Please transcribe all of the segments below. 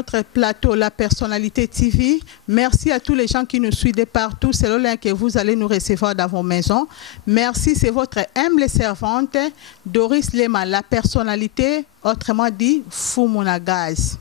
notre plateau La Personnalité TV. Merci à tous les gens qui nous suivent de partout. C'est le lien que vous allez nous recevoir dans vos maisons. Merci, c'est votre humble servante, Doris Lema, La Personnalité, autrement dit, Fumunagaz.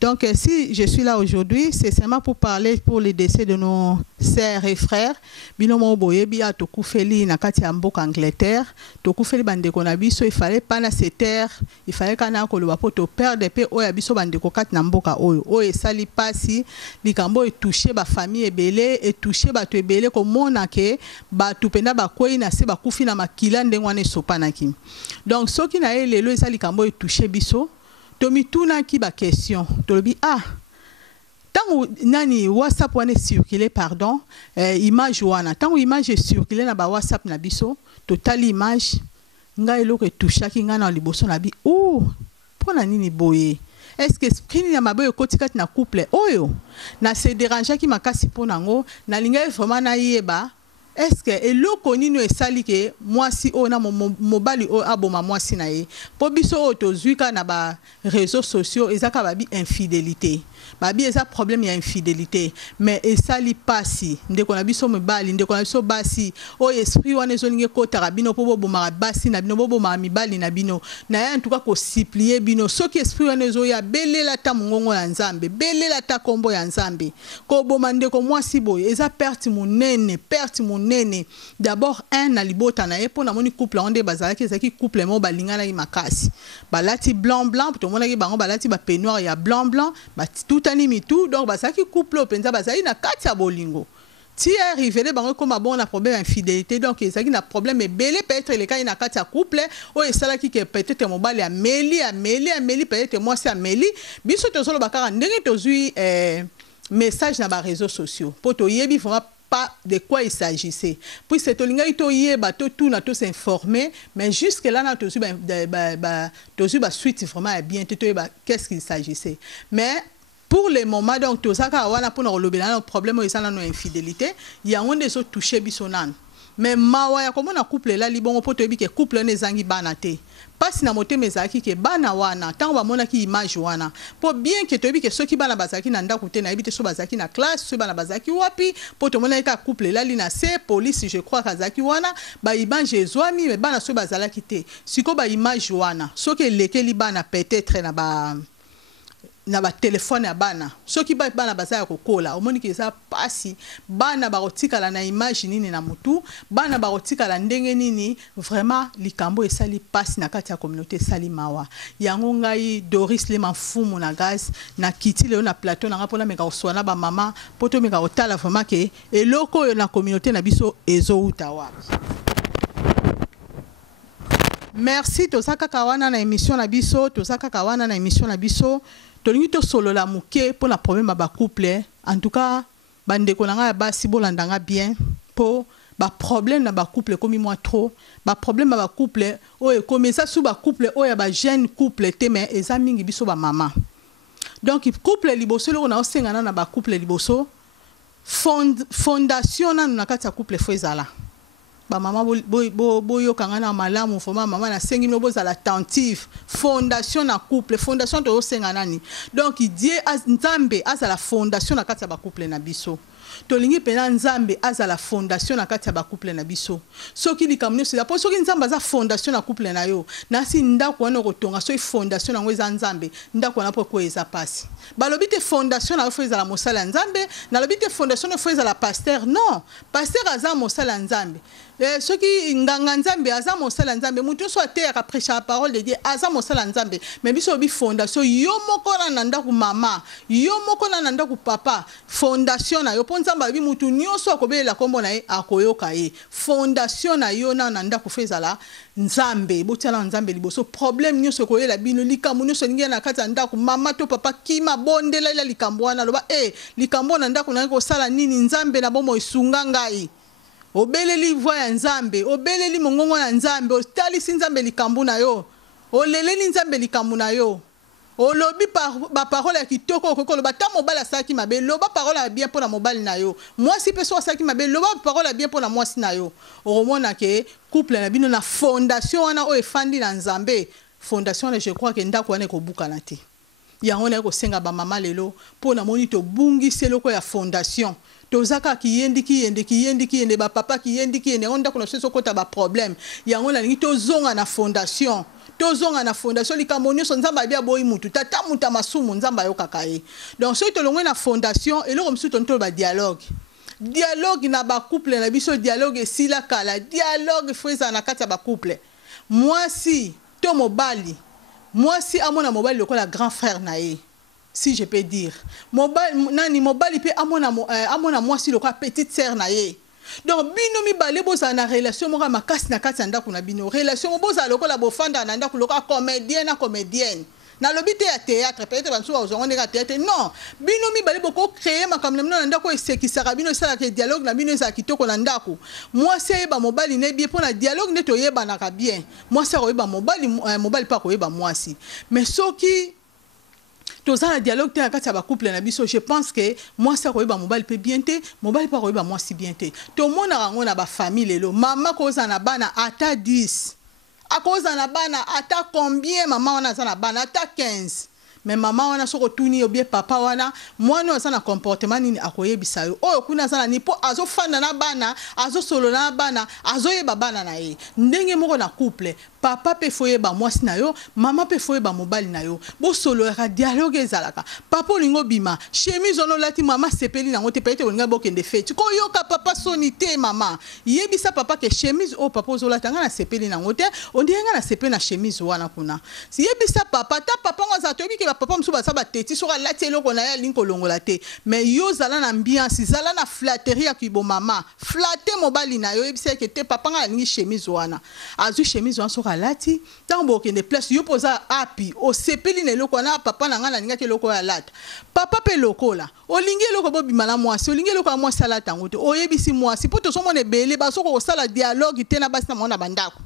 Donc, si je suis là aujourd'hui, c'est seulement pour parler pour les décès de nos sœurs et frères. Binomo boyebi a tokufeli na kati ya mboka Angleterre. Tokufeli bandeko na biso, il fallait pas na se taire, il fallait kana koloba po to perdre pe oya biso bandeko kati na mboka oyo. Oyo esali pasi, likambo e touché ba famille ebele, e touché ba to ebele ko mona ke ba tupenda ba kwei na se ba kufi na makila ndengwane sopanaki. Donc, soki na ye lelo esali likambo e touché biso. Tomi tuna ki ba question tolobi tango nani WhatsApp wane circuler pardon image wana tango image circuler na ba WhatsApp na biso total image nga eloko touchaki nga na liboso na bi pona nini boye est-ce que esprit na maboye kotikati na couple oyo na se déranger ki makasi pona ngo na linga vraiment na yeba. Est-ce que eloko nino esali ke mwasi o na mobali o aboma mwasi na ye po biso o tozuika na ba réseaux sociaux ezaka babi infidélité babi eza problème ya infidélité mais esali pasi ndeko na biso mobali ndeko na biso basi o esprit wana ezolinge kotaka bino po boboma basi na bino boboma mibali na bino na ya en tout cas ko supplier bino soki esprit wana ezoya belela ta mongongo ya Nzambe belela ta kombo ya Nzambe ko boma ndeko mwasi boye eza perte monene nene d'abord na libota na epo na moni couple onde bazalaki ezaki couple mo balingana makasi balati blanc to mona ki bango balati ba peignoir ya blanc ba tutani mitu donc bazalaki couple openza bazali na kati ya bolingo ti arrivé bango comme bon na problème infidélité donc ezaki na problème ebele peut-être les cas na kati ya couple o esalaki que peut-être mobali ameli peut-être moi c'est ameli biso tozolo bakara ndenge tozui message na ba réseaux sociaux po to yebi vraiment pas de quoi il s'agissait. Puis c'est au linga ito yeba to tout na to s'informer mais jusque là na to suite vraiment bien to yeba qu'est-ce qu'il s'agissait. Mais pour le moment donc to saka wana pour no lobela no problème o isana no infidélité, il y a on des autres touché bisonan. Mais mawa ya comment na couple là libongo po to yebi ke couple ne zangi banate. Pas na moté mezaki ke bana wana tango ba mona ki image wana po bien que to yebi ke soki bana bazaki na ndako te na yebi te so bazaki na classe so bana bazaki wapi po to mona ka couple là li na se police je crois kazaki wana ba image ezwami mais bana so bazalaki te siko ba image wana soki lekeli bana peut-être na ba téléphone ya bana soki bana bazaya kokola omoni ke eza pasi bana barotikala na image nini na mutu bana barotikala ndenge nini vraiment likambo esali pasi na kati ya communauté sali mawa yango ngai Doris Lema Fumunagaz na kiti leo na plateau na ngapona meka oswana ba mama poto meka otala vraiment ke eloko yo na communauté na biso ezo utawa. Merci tosaka kawana na émission na biso tosaka kawana na émission na biso tolingi to solo la muke pour la problème ba couple en tout cas bandeko nanga ba si bolandanga bien pour ba problème na ba couple comme moi trop ba problème ba couple oye comme ça sous ba couple oye ba jeune couple te mais eza mingi biso ba mama donc couple liboso lo na osengana na ba couple liboso fondation na kati ya couple fo ezala ba mama boyo kangana malamu foma mama na sengi no bozala attentive fondation na couple fondation to osenga nani donc Dieu Nzambe azala fondation na kati ya ba couple na biso tolingi pena Nzambe azala fondation na kati ya ba couple na biso soki likamno c'est pour soki Nzambe aza fondation na couple na yo na si ndako wana kotonga so fondation na ngweza Nzambe ndako wana po ko eza pasi balobi te fondation na fo ezala mosala Nzambe na lobi te fondation na fo ezala pasteur non pasteur aza mosala Nzambe ceux qui nganga Nzambe aza mosala Nzambe mutu so te ka prêcher la parole de Dieu aza mosala Nzambe mais biso bi fondation yo moko na ndako mama yo moko na ndako papa fondation na yo po Nzambe bi mutu nyonso akobelela kombo na ye akoyoka ye fondation na yo na ndako fezala Nzambe botala Nzambe liboso problème nyonso koyela bino likambo nyonso lingi na kati ndako mama to papa kima bondela ila likambo wana loba likambo na ndako na ko sala nini Nzambe na bomo isunga ngai obeleli voix ya Nzambe obeleli mongongo ya Nzambe otalisi Nzambe likambo na yo oleleli Nzambe likambo na yo olobi ba parole ya kitoko kokolo bata mobala saki mabe loba parole ya bien pour la mobile na yo mwasi pe so saki mabe loba parole ya bien pour la mwasi na yo oromona ke couple na bino na fondation wana o efandi na Nzambe fondation je crois que ndako wana ko buka na te yango na ko senga ba mama lelo po na moni to bungi seloko ya fondation tozaka ki yende ba papa ki yende onda ko na seso kota ba problème yango na lingi to zonga na fondation likamoni so nzamba bia boyi mutu tata muta masumu nzamba yo kakaye donc so to longwe na fondation et lo comme to ba dialogue na ba couple na biso dialogue esila kala dialogue fweza na kati ya ba couple mwasi to mobali mwasi amona mobali lokola grand frère na ye si je peux dire mobali pe amona mwasi lokola petite sœur na ye donc bino mibale boza na relation moka makasi na kati ya ndako na bino relation boza lokola bofanda na ndako lokola comédien na comédienne na lobité ya théâtre peut-être banso bazonga na théâtre non bino mibale boko créer makambo na ndako esekisaka bino sala ke dialogue na bino za kitoko na ndako mwasi yeba mobali ne bien pona dialogue ne to yeba na ka bien mwasi ko mobali pa ko yeba mwasi mais soki toza na dialogue te na kati ya ba couple na biso je pense que mwasi ko yeba mobali pe bien te mobali pa ko yeba mwasi bien te to mona rango na ba famille lelo mama ko za na bana ata 10 à cause na bana ata combien maman wana za na bana ata 15 mais maman wana soko tuni obie papa wana mwana wana na comportement nini akoyebisa yo oyo kuna za na nipo azo fanda na bana azo solo na bana azo yeba bana na ye ndenge moko na couple papa pe foyeba mwasi na yo mama pe foyeba mobali na yo bo solo ya dialogue ezalaka papa lingo bima chemise ono lati mama sepeli nango te peut-être olinga bokende fete ko yoka papa sonité mama yebisa papa ke chemise o papa ozolata nga na sepeli nango te ondinga na sepeli na chemise wana kuna si yebisa papa ta papa ngo za tobi ke papa msuba saba teti soka lati eloko na ya linko longola te mais yo zala na ambiance zala na flatterie ya kibo mama flatter mobali na yo yebisa ke te papa nga lingi chemise wana azu chemise wana soka lati tango kende place yo poza api o sepeli ne loko na papa na nga na linga ke loko ya lata papa pe lokola olingi loko bobima na mwasi olingi loko ya mwasi alata ngo te oyebisi mwasi poto so mona ebele basoko kosala dialogue te na basi na mona bandako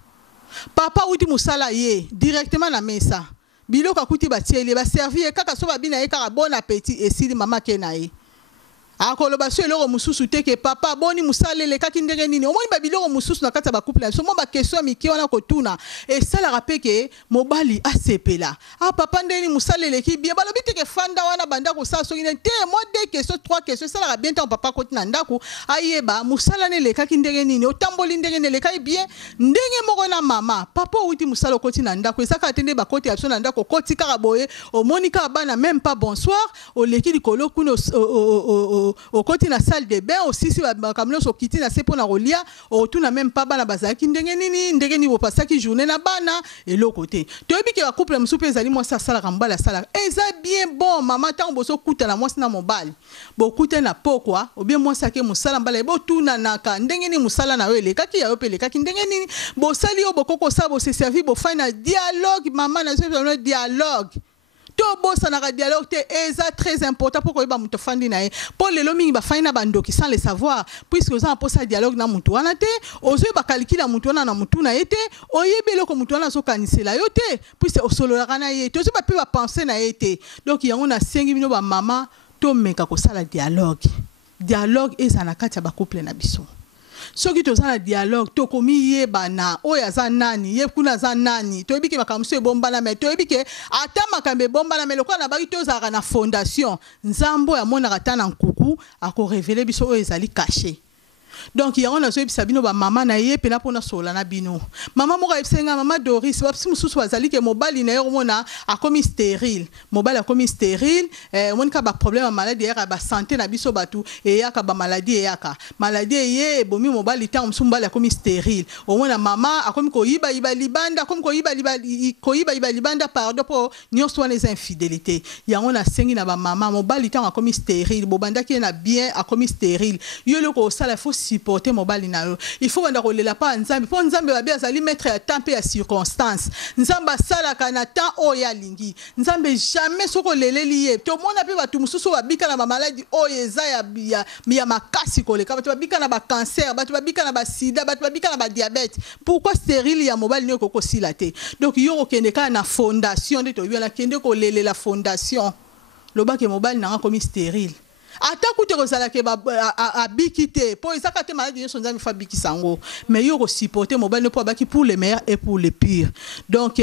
papa uti musala ye directement na mesa biloko akuti batiele ba servir kaka so babina ye kaka bon appétit esili mama ke na ye akoloba so eloko mususu te ke papa boni musalele kaki ndenge nini omoni ba biloko mususu na kati ya ba couple so mo ba question miki wana kotuna esala rapeke mobali asepela papa ndeni musalele ki bien balobi te ke fanda wana banda ko sa so ine te mo de question 3 questions sala bien tant papa kotina ndako ayeba musala ne le kaki ndenge nini otamboli ndenge ne le kai bien ndenge moko na mama papa uti musala kotina ndako esaka atende ba koti ya so na ndako koti kaka boye omoni ka bana même pas bonsoir o leki likolo kuno au côté na salle de bain aussi si ba kamelo so kiti na sepo na rolia o tuna même pas bana bazaki ndenge ni bo pasaki journée na bana et l'autre côté to yebi ke ba couple msupe ezali mo sa sala kambala sala eza bien bon mama tango boso kuta na mwasi na mobali bo kuta na pokwa o bien mwasi ake musala mbala bo tuna na ka ndenge ni musala na wele kaki ya opele kaki ndenge ni bo sali o bokoko sa bo se servir bo final dialogue mama na se dialogue to bossa na dialogue te eza très important pour ko ba muto fandi na e pour le lomingi ba faina bandoki sans le savoir puisque oza pour ça dialogue na muto wana te ozo ba calcula muto wana na mutu na ete oyebelo ko muto wana so kanisela yo te puisque osolola kana ye to ozo ba pe ba penser na ete donc yango na sengi bino ba mama to meka ko sala dialogue eza na kati ya ba couple na biso soki tozana dialogue to komi yebana oya za nani ye kuna za nani to yebike makamso ebombana me to yebike ata makambe ebombana me lokwa na baki tozaka na fondation nzambo ya mona kata na nkuku ako révéler biso oyo ezali caché donc yango na zo yebisa bino ba mama na ye pena pona sola na bino mama moko yebisenga mama Doris bapsi mususu bazali ke mobali na yo mona akomi stérile mobali akomi stérile moni ka ba problème maladie ya ba santé na biso batu e yaka ba maladie yaka maladie ye bomi mobali tango musumbali akomi stérile o mona mama akomi ko yiba libanda akomi ko yiba libanda pardon pour nyonso wana les infidélités yango na sengi na ba mama mobali tango akomi stérile bobanda ki na bien akomi stérile yo loko sala faut supporter mobali na yo il faut banda kolela pa nzambe po nzambe ba bien azali mettre ya temps et ya circonstance nzamba sala kana temps oya lingi nzambe jamais soko leleli ye to mona pe batu mususu babika na ba maladie oyeza ya makasi koleka batu babika na ba cancer batu babika na ba sida batu babika na ba diabète pourquoi stérile ya mobali ne koko silate donc yo okende ka na fondation de to yona kende ko lele la fondation lobake mobali na komi stérile ata kuté kozala ke abikité po ezaka te maladie nyonso nzambe fa bikisa ngo mais yo ko supporter mobali ne po baki pour les meilleurs et pour les pires donc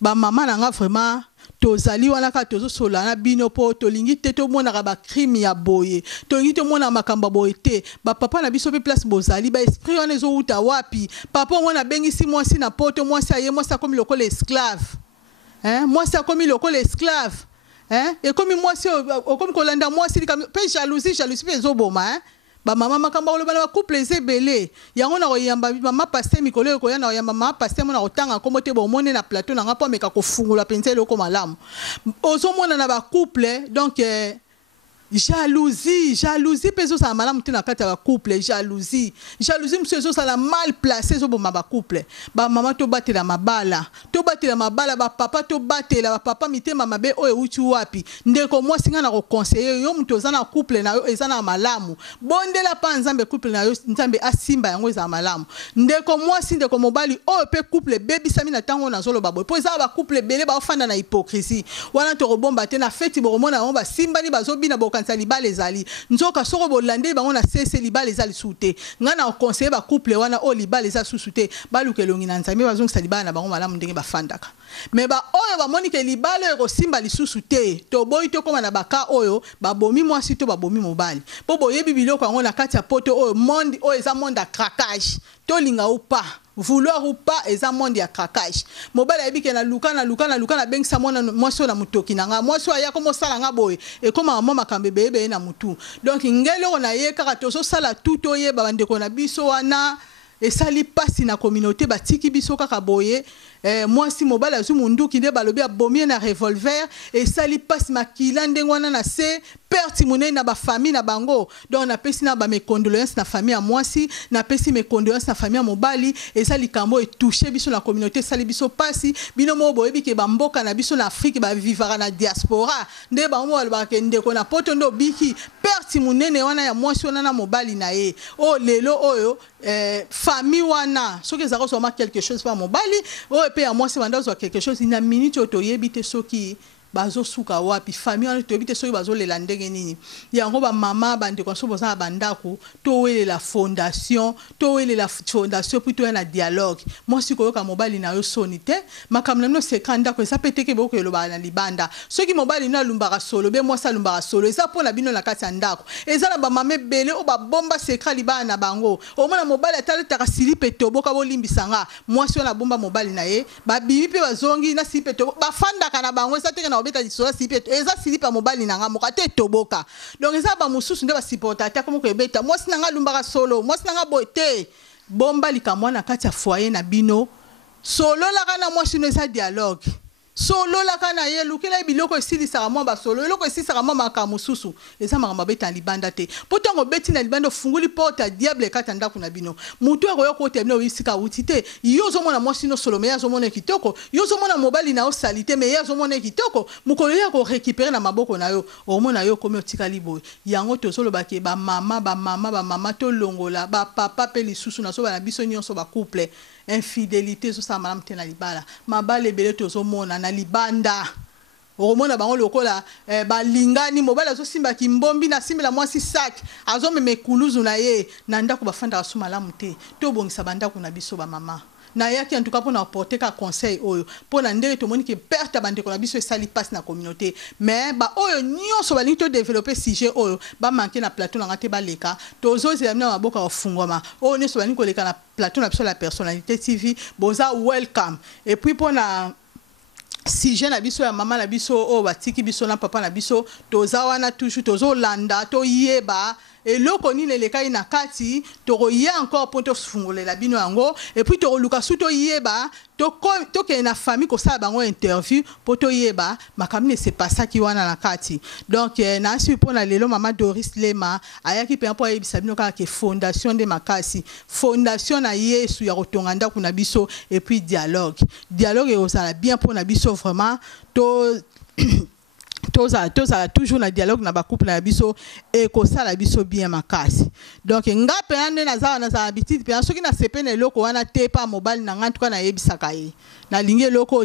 ba maman na nga vraiment tozali wana ka tozo solana bino po tolingi te to mona ba crime ya boye tolingi te mona makamba boye te ba papa na biso pe place bozali ba esprit wana ezo uta wapi papa mona bengisi mwasi na poto mwasi aye mwasi akomi lokola esclave mwasi akomi lokola esclave et comme mwasi comme kolanda mwasi pe jalousie pe ezoboma ba mama makamba oloba na couple ezebele yango na koyamba mama pasteur mikolo ko yana koyamba mama pasteur mona kotanga komote bomone na plateau na ngapo meka kofungula penze loko malamu ozomona na ba couple donc jalousie peso ça malamu tina kata ba couple jalousie msezo ça la mal placé zo boma ba couple ba mama to batela mabala ba papa to batela ba papa mitema mabe oyo uchi wapi ndeko moi singa na ko conseiller yo mtu ozana couple na yo ezana malamu bondela pa nzambe couple na yo nzambe asimba yango eza malamu ndeko moi ndeko mobali oyo pe couple baby sami na tango na zolo babo po eza ba couple belé ba ofanda na hypocrisie wana to robomba te na feti boromona on ba simba ni bazobina bokanisa libala ezali nzoka soko bolande bango na cesse libala ezali sute ngana conseiller ba couple wana o libala ezali susute balukelongi na nzambe bazongisa libala na bango malamu ndenge bafandaka mais ba oyo ba monike libala ko simba lisusu te to boyi to koma na baka oyo babomi mwasi to babomi mobali po boyebi biloko yango na kati ya poto oyo monde oyo eza monde à craquage to linga ou pas vouloir ou pas eza monde ya craquage mobali ayebike na luka na bengisa mwana mwasi na mutoki nanga mwasi aya komo sala nga boye e koma mama makambe bebe na mutu donc ngelo na ye kaka tozo sala tout oyeba bandeko na biso wana esali pasi na communauté batiki biso kaka boye mwasi mobali azu munduki nde balobi abomi na revolver esali pasi makila ndengwana na se perti munene na ba famille na bango donc na pesi na ba mes condoléances na famille ya mwasi na pesi mes condoléances na famille ya mobali esali kambo e toucher biso na communauté sali biso pasi bino mo boyebi ke ba mboka na biso na Afrique ba vivara na diaspora nde ba mo ba ke ndeko na poto ndo biki perti munene wana ya mwasi wana na mobali na ye o lelo oyo famille wana soki ezako soma quelque chose pa mobali o pe ya mwasi banda zo quelque chose ina minute otoyebi te soki bazo suka wapi famille wana toyebi te soki bazo lela ndenge nini yango ba mama bande kwa so boza bandako to wele la fondation puis to na dialogue mwasi koyoka mobali na yo soni te makamna no sekanda ko esa peteke boko eloba na libanda soki mobali na lumbaka solo be mwasi lumbaka solo esa pona bino na kati ya ndako eza na ba mame bele o ba bomba sekra libana na bango o mona mobali ataleta silipe toboka bolimbisanga mwasi wana bomba mobali na ye ba bibi pe bazongi na silipe to ba fanda kana bango esa teke na obeta disola silipe eza silipe mobali nanga mokate toboka donc eza ba mususu nde ba supporter ta komo ko ebeta mwasi nanga lumbaka solo mwasi nanga bote bomba likamwa na kati ya foyer na bino solo la kana mwasi no eza dialogue solo la kana ye lukela biloko esili saka mwa ba solo eloko esili saka mwa makamu susu eza makambo beta libanda te potango beti na libanda funguli porte diable kata ndako na bino mutu akoyo ko temno isika utite yozo mona mwasi no solo me yazo mona kitoko yozo mona mobali na osalite me yazo mona kitoko mukolo ya ko récupérer na maboko na yo o mona yo komi otikali boy yango to solo bake ba mama to longola ba papa pe lisusu na so ba na biso nyonso ba couple infidélité so sa malam te na libala mabale belé to so mona na libanda omona bango lokola balingani mobala zo simba kimbombi na simba la mwasi sac azo meme kuluzu na ye na ndako bafanda asu malamu te to bongisa bandako na biso ba mama na yaki en tout cas pour apporter ka conseil oyo pour na ndenge to moni ke perte bandeko na biso esali passe na communauté mais ba oyo nyonso bali to développer sujet oyo ba manquer na plateau na ngate ba leka tozo zemna maboka ofungoma oyo nyonso bali ko leka na plateau na biso la personnalité TV boza welcome et puis pour na si je na biso ya mama na biso o batiki biso na papa na biso toza wana toujours tozo landa to yeba eloko nini elekai na kati toroye encore pour to fungolela bino yango et puis toroluka su to yeba to ke na famille ko sa bango interview pour to yeba makamine c'est pas ça qui wana na kati donc na su pour na lelo mama Doris Lema ayaki pe pour yebisa bino ka ke fondation de makasi fondation na Yesu ya kotonga ndako na biso et puis dialogue et osala bien pour na biso vraiment to toza toujours na dialogue na ba couple na biso et ko sala biso bien makasi. Donc ngape ande na za habitude pe soki na sepene loko wana te pa mobile na ngantuka na yebisaka ye na lingi loko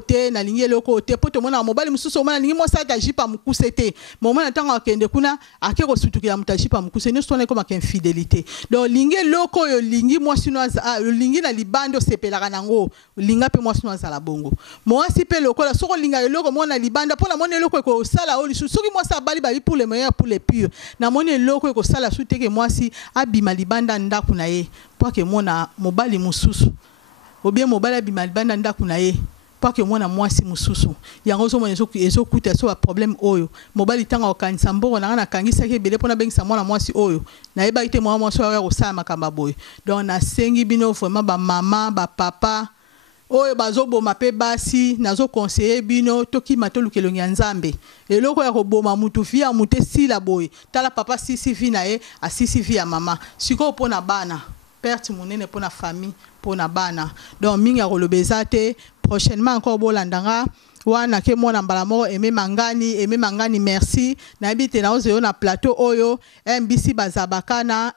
te po to mona mobile mususu mona lingi mosa ta jipa mukuse te moment na tanga akende kuna ake ko sutukila mutajipa mukuse ne sone comme infidélité. Donc lingi loko yo lingi mwasi no lingi na libando sepelaka nango linga pe mwasi no za bongo mwasi pe loko la soko linga loko mona libanda pona mona loko ko sala oli soki mwasi abali ba pour les meilleurs pour les purs na mona loko ko sala sute ke mwasi abima libanda ndaku na ye po ke mona mobali mususu ou bien mobali abima libanda ndaku na ye po ke mona mwasi mususu yango zo mona ezo kuta so problème oyo mobali tanga okanisa mbongo na kangisa ke bele pona bengisa mwana mwasi oyo na yeba ite mwana mwasi oyo ko sala makamba boy. Donc na sengi bino vraiment ba mama ba papa oyo bazoboma pe basi nazo conseiller bino toki matolukelo nya nzambe eloko ya koboma mutu via mute sila boy tala papa sisi vi na ye asisi vi ya mama siko pona bana perte monene pona famille pona bana. Donc minga kolobeza te prochainement encore bolandanga wana ke mona mbala moko eme mangani merci na bite na ozo na plateau oyo MBC bazabakana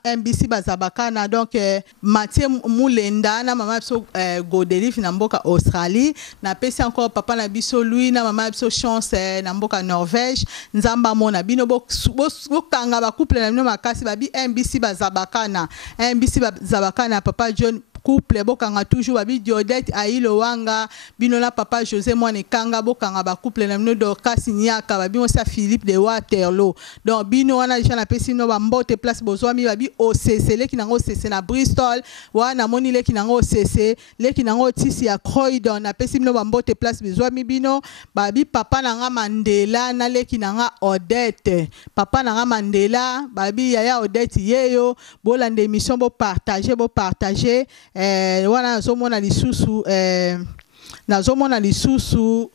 donc Mathieu Mulenda na mama biso Godelif na mboka Australie na pesi encore papa na biso Louis na mama biso Chance na mboka Norvège nzamba mona bino bokanga ba couple na bino makasi babi MBC bazabakana papa John couple bokanga toujours babi Diodette Ailo Wanga bino na papa José Mwane Kanga bokanga ba couple na bino Dorcas Niaka babi osa Philippe de Waterloo. Donc bino wana déjà na pesi no ba mbote place bozwami babi OCC leki nango OCC na Bristol wana moni leki nango OCC leki nango tisi ya Croydon na pesi no ba mbote place bozwami bino babi papa nanga Mandela na leki nanga Odette papa nanga Mandela babi yaya Odette yeyo bolande émission bo partager wana nazomona lisusu nazomona lisusu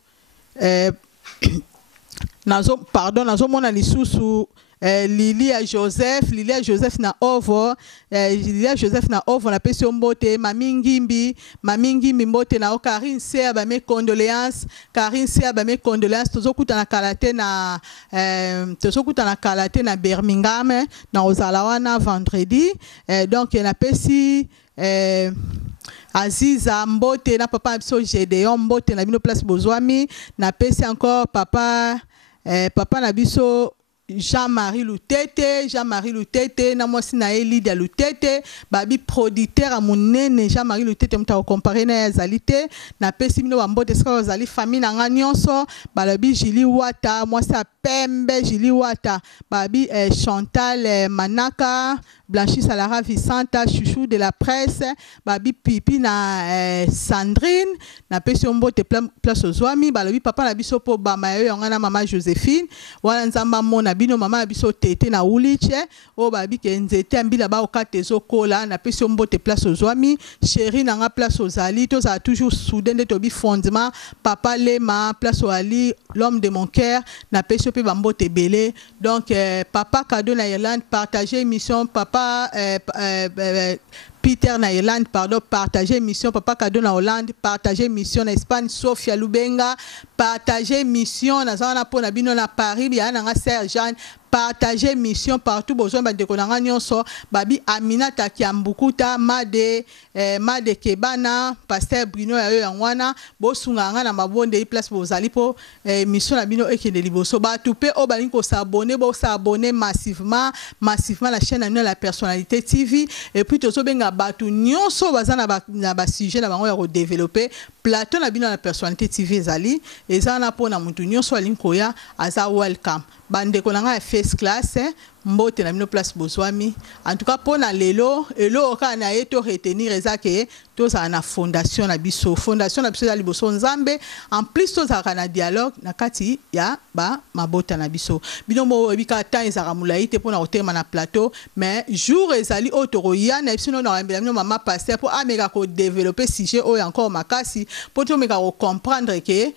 Lilia Joseph na ovo na pesi mbote mami ngimbi mbote na Karine Sea ba mes condoléances tozokuta na kalate na Birmingham na ozalawana vendredi. Donc na pesi Aziza mbote na papa biso Gédéon mbote na bino place bozwami na pesi encore papa na biso Jean-Marie Lutete na mwasi na Lydia Lutete babi producteur a monene Jean-Marie Lutete mta comparer na yazalite na pesi bino bambote ska zali famille na nganyonso balabi Julie Wata mwasi pembe Julie Wata babi Chantal Manaka Blanchie Salara Vicenta chouchou de la presse babi Pipi na Sandrine na pesi mbote place ozwami balabi papa na biso po bama yo ngana mama Joséphine wana nzamba mona bino mama biso tete na uliche o babi ke nzete ambila ba okate zokola na pesi mbote place ozwami chéri na nga place ozali to za toujours soudain de tobi fondement papa Lema place oali l'homme de mon cœur na pesi pe bambote belé. Donc papa cadeau na Irlande partager émission papa Peter na Irlande partager mission papa cadeau na Hollande partager mission na Espagne Sofia Lubenga partager mission na zana pona bino na Paris ya na Serge partager mission partout besoin ba dekonanga nyonso babi Aminata Kiambukuta Made Kebana pasteur Bruno ya yo yangwana bosunga nga na mabonde place bozali po mission na bino ekende liboso ba tupe o bali ko s'abonner massivement la chaîne na la personnalité TV et puis to so benga batu nyonso bazana na ba sujet na bango ya ko développer plateau na bino la personnalité TV zali ezana pona mutu nyonso alinkoya aza welcome bande konanga first class mbote na bino place bozwami. En tout cas pona lelo oka na eto retenir ezake to za na fondation na biso ya liboso nzambe en plus to za na dialogue na kati ya ba mabota na biso bino mo bika ta ezaka mulaite pona otema na plateau mais jour ezali otoroya na biso na rambela bino mama pasteur pour ameka ko développer sujet o encore makasi pour to meka ko comprendre que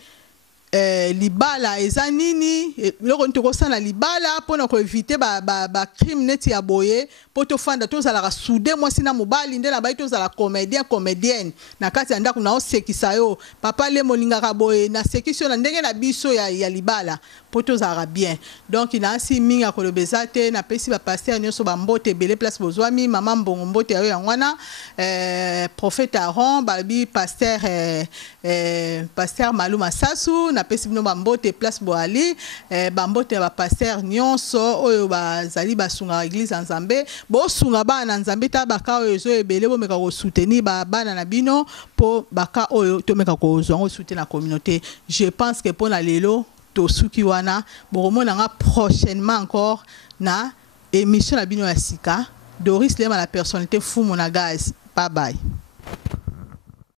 libala eza nini loko ntokosala libala mpona koevite crime neti ya boye mpo tofanda tozalaka soude mwasi na mobali nde na bai tozala comédien comédienne na kati ya ndako naosekisa yo papa le molingaka boye nasekisi yo na ndenge na biso ya libala mpo tozalaka bien donc naasi mingi akoloba eza te napesi bapaster nyonso bambote ebele place bozwami mama mbongo mbote yayo yango wana prophète Aaron balobi paster Maluma Sasu napesi bino bambote place boali bambote ya bapaster nyonso oyo bazali basunga église ya Nzambe bosunga bana Nzambe ta baka oyo ezo ebele bomeka kosoutenir bana na bino po baka oyo tomeka kozwa ngo soutenir la communauté. Je pense que pour na lelo to suki wana bokomona nga prochainement encore na émission na bino ya sika. Doris Lema la personnalité fou mon gaz. Bye bye.